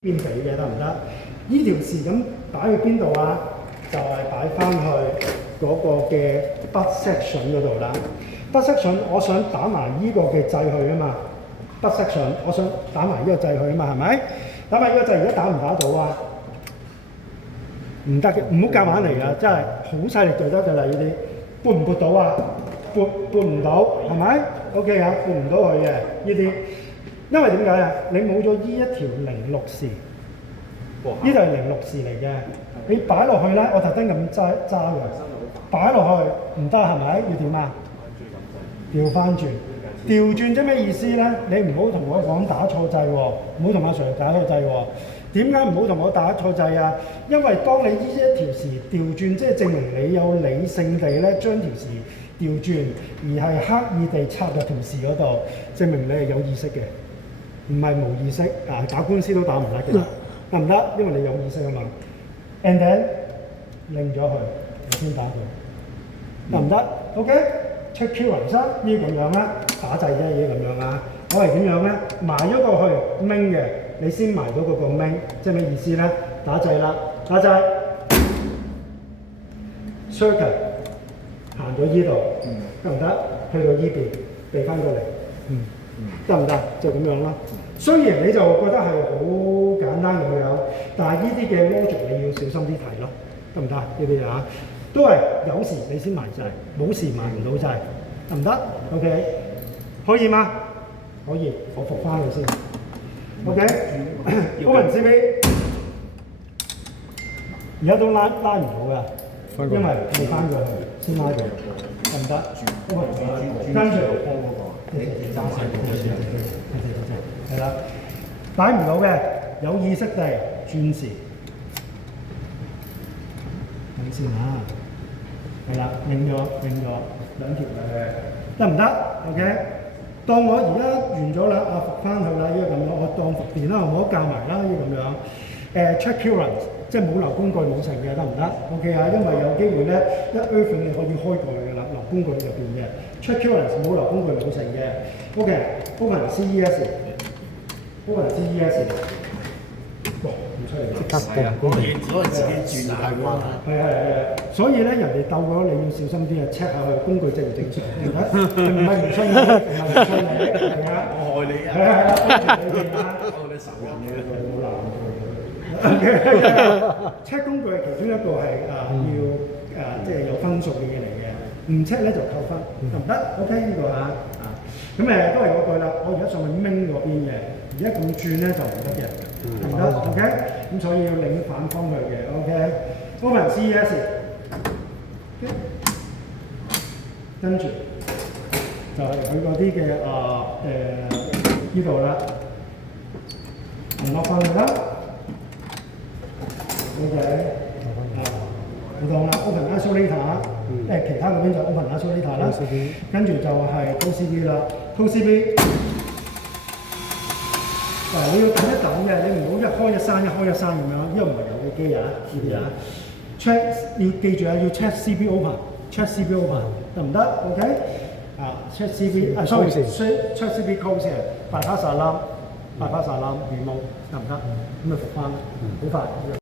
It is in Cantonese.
邊俾嘅得唔得？呢條匙咁擺去邊度啊？就係擺翻去嗰個嘅 butt section 嗰度啦。butt section 我想打埋呢個嘅掣去啊嘛。butt section 我想打埋呢個掣去啊嘛，係咪？打埋呢個掣，而家打唔打到啊？唔得嘅，唔好夾硬嚟㗎，真係好細力就得㗎啦！呢啲撥唔撥到啊？撥唔到，係咪 ？OK 啊，撥唔到佢嘅呢啲。因為點解啊？你冇咗呢一條06匙，呢度係06匙嚟嘅。你擺落去咧，我特登咁揸嘅，擺落去唔得係咪？要點啊？調翻轉，調轉即咩意思咧？你唔好同我講打錯掣喎，唔好同阿 Sir 打錯掣喎。點解唔好同我打錯掣啊？因為當你呢一條匙調轉，即係證明你有理性地咧將條匙調轉，而係刻意地插入條匙嗰度，證明你係有意識嘅。唔係無意識啊！打官司都打唔甩嘅，得唔得？因為你有意識啊嘛。And then 擰咗佢，你先打佢，得唔得 ？OK。Check clearance 呢啲咁樣啦，打掣啫，呢啲咁樣啦。我係點樣咧？埋咗過去掹嘅，你先埋到嗰個掹，即係咩意思咧？打掣啦，打掣 circuit 行到依度，得唔得？去到依邊，避翻過嚟，得唔得？就咁樣啦。雖然你就覺得係好簡單咁樣，但係呢啲嘅 logic 你要小心啲睇咯，得唔得？呢啲啊，都係有時你先埋掣，冇時埋唔到掣，得唔得 ？OK， 可以嗎？可以，我復翻佢先。OK， 高文 CB， 而家都拉唔到㗎，因為未翻過去，先拉到，得唔得？跟住。係啦，擺唔到嘅，有意識地轉匙，等先嚇，係啦，擰咗兩條嘅，得唔得 ？OK， 當我而家完咗啦，復翻去啦，呢個咁樣，我當復電啦，我教埋啦，呢個咁樣。check current， 即係冇留工具冇成嘅，得唔得 ？OK 啊，因為有機會咧，一 earthing 你可以開過去㗎啦，留工具入邊嘅。check current 冇留工具冇成嘅。OK，open CES。open CES， 哇！唔出嚟，即刻個原子可以自己轉係喎。係，所以咧人哋鬥咗，你要小心啲啊 ，check 下佢工具正唔正常，唔係唔出你，唔係唔出你，係啊，我害你啊！係啊，你哋啊，我哋仇人嘅，冇難 check 工具其中一個係要即係有分數嘅嘢嚟嘅，唔 check 咧就扣分，得唔得 ？OK 呢個啊。咁都係嗰句啦，我而家上去掹嗰邊嘅，而家咁轉咧就唔得嘅，得唔得 ？OK， 咁所以要擰反方向嘅 ，OK。Open CES， 跟住就係佢嗰啲嘅呢度啦，落翻去啦 ，OK， 唔同啦 ，Open Isolator。其他嗰邊就 open isolator 啦，跟住就係 Tow CB 啦 ，Tow CB。嗱，你要等一等嘅，你唔好一開一閂咁樣，呢個唔係遊戲機啊，呢啲啊。check 要記住啊，要 check CB open，check CB open 得唔得 ？OK？ check CB sorry，check CB close 嘅 bypass alarm remove 得唔得？咁咪復翻，好快。